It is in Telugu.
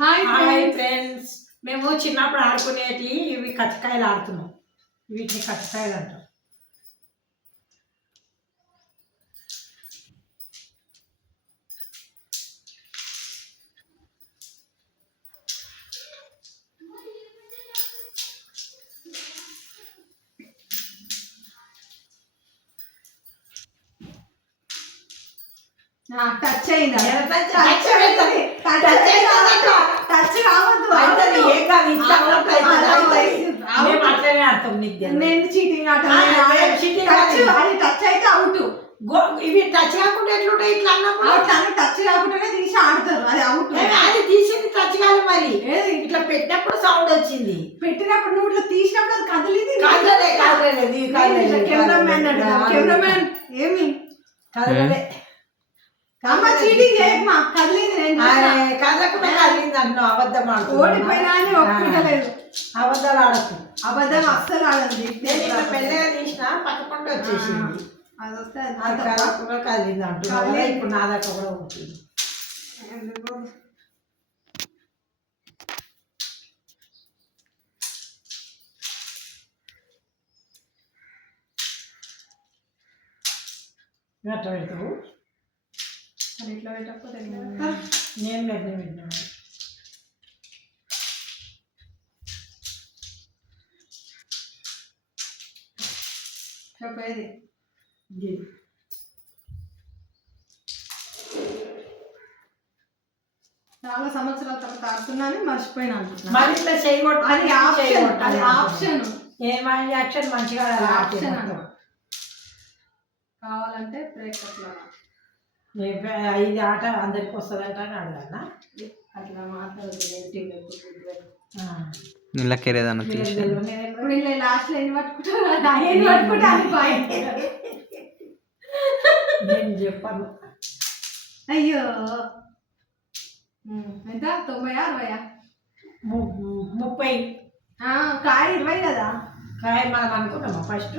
Hi hi friends. మేము చిన్నప్పుడు ఆడుకునేటి ఇవి కచ్చకాయలు ఆడుతున్నాం. వీటిని కచ్చకాయలు అంటాం. టచ్ అయిందా? నేను చీటింగ్ ఆట అది టచ్ అయితే అవుట్. ఇవి టచ్ కాకుండా ఎట్లుంటాయి? ఇట్లా అన్నప్పుడు టచ్ కాకుండానే తీసి ఆడతారు. అది అవుట్. అది తీసింది టచ్ కాదు. మరి ఇట్లా పెట్టినప్పుడు సౌండ్ వచ్చింది. పెట్టినప్పుడు నువ్వు ఇట్లా తీసినప్పుడు అది కదిలింది. కెమెరామ్యాన్ ఏమి కదలలే. అమ్మ చీటింగ్ చేయకమా. కదిలింది. కదలకుండా కదిలింది అంటున్నావు. అబద్ధం ఆడుతున్నావు. ఓడిపోయినా అని ఒప్పుకుంటలేదు. అబద్ధాలు ఆడకు. అబద్ధం అస్సలు ఆడదు. ఇట్లా మెల్లగా తీసినా పక్కకుండా వచ్చేసింది. అది వస్తే అది కదలకుండా కదిలింది అంటున్నావు. ఇప్పుడు నా దగ్గర కూడా ఉంటుంది. ఎట్లా పెడతావు? మరి ఇట్లా పెట్టకపోతే నేను పెట్టినా చెప్పేది చాలా సంవత్సరాల తర్వాత ఆడుతున్నాను, మర్చిపోయినా అనుకుంటున్నా. అది ఆప్షన్. ఏమైంది? యాక్షన్ మంచిగా ఆప్షన్ అన్న కావాలంటే ప్రేక్షకుల ఇది ఆట అందరికి వస్తుందంట అని అడగాలనా? అట్లా మాట్లాడదు. నీళ్ళకేరేదన్న లాస్ట్ లైన్ పట్టుకుంటా నేను చెప్పాను. అయ్యో ఎంత 90 60 30 కాయ 20 కదా. కాయ మనం అనుకున్నామా ఫస్ట్?